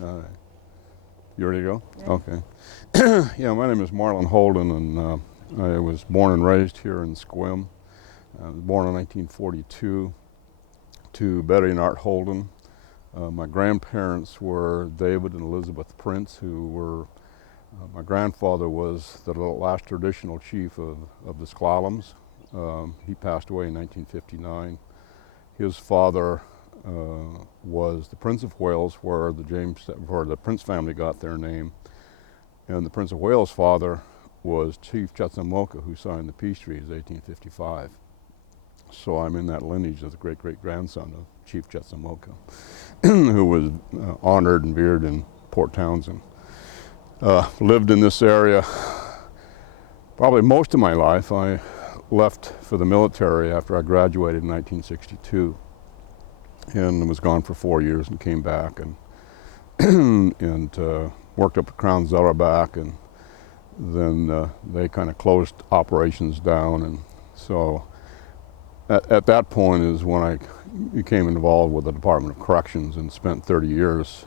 All right. You ready to go? Yeah. Okay. Yeah, my name is Marlin Holden, and I was born and raised here in S'Klallam. I was born in 1942 to Betty and Art Holden. My grandparents were David and Elizabeth Prince, who were, my grandfather was the last traditional chief of the S'Klallams. He passed away in 1959. His father was the Prince of Wales, where the Prince family got their name. And the Prince of Wales' father was Chief Chetsamoka, who signed the peace treaties in 1855. So I'm in that lineage of the great-great-grandson of Chief Chetsamoka, who was honored and revered in Port Townsend. Lived in this area probably most of my life. I left for the military after I graduated in 1962 and was gone for 4 years and came back and worked up at Crown Zellerback, and then they kind of closed operations down, and so at that point is when I became involved with the Department of Corrections and spent 30 years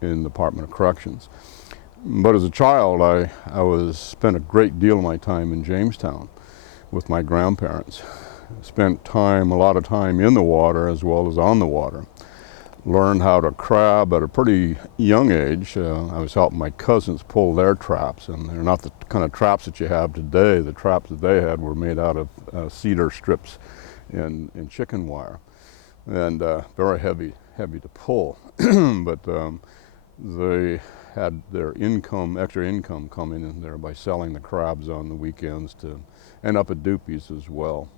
in the Department of Corrections. But as a child, I spent a great deal of my time in Jamestown with my grandparents. Spent a lot of time in the water as well as on the water. Learned how to crab at a pretty young age. I was helping my cousins pull their traps, and they're not the kind of traps that you have today. The traps that they had were made out of cedar strips and chicken wire, and very heavy to pull. But they had their extra income coming in there by selling the crabs on the weekends and up at Doopy's as well.